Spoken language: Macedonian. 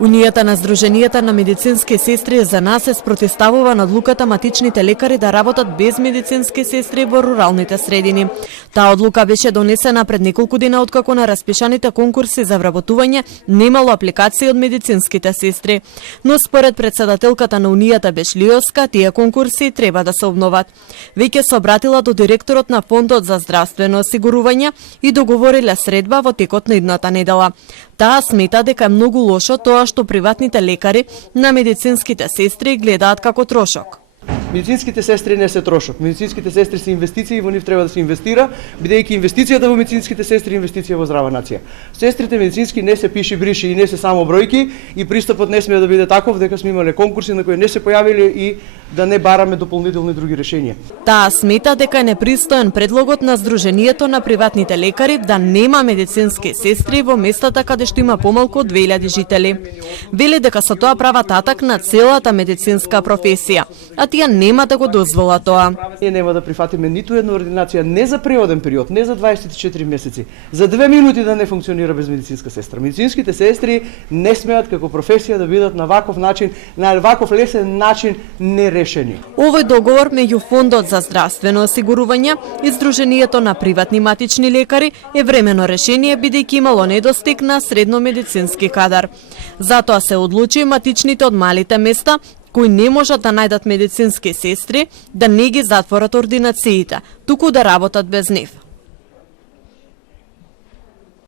Унијата на Сдруженијата на медицински сестри за нас се спротивставува на одлуката матичните лекари да работат без медицински сестри во руралните средини. Таа одлука беше донесена пред неколку дена откако на распишаните конкурси за вработување немало апликации од медицинските сестри. Но според претседателката на Унијата Бешлиовска, тие конкурси треба да се обноват. Веќе се обратила до директорот на Фондот за здравствено осигурување и договориле средба во текот на идната недела. Таа смета дека е многу лошо тоа што приватните лекари на медицинските сестри гледаат како трошок. Медицинските сестри не се трошок. Медицинските сестри се инвестиции и во нив треба да се инвестира, бидејќи инвестицијата во медицинските сестри е инвестиција во здрава нација. Сестрите медицински не се пиши бриши и не се само бројки и пристапот не смее да биде таков дека сме имале конкурси на кои не се појавиле и да не бараме дополнителни други решенија. Таа смета дека е непристоен предлогот на Сдруженијето на приватните лекари да нема медицински сестри во местата каде што има помалку од 2000 жители. Вели дека со тоа прават атак на целата медицинска професија, а тие нема да го дозвола тоа. Ние нема да прифатиме ниту една ординација не за преоден период, не за 24 месеци, за 2 минути да не функционира без медицинска сестра. Медицинските сестри не смеат како професија да бидат на ваков начин, на ваков лесен начин нерешени. Овој договор меѓу Фондот за здравствено осигурување и Сдруженијето на приватни матични лекари е времено решение бидејќи имало недостиг на средно медицински кадар. Затоа се одлучи матичните од малите места кои не можат да најдат медицински сестри да не ги затворат ординациите, туку да работат без нив.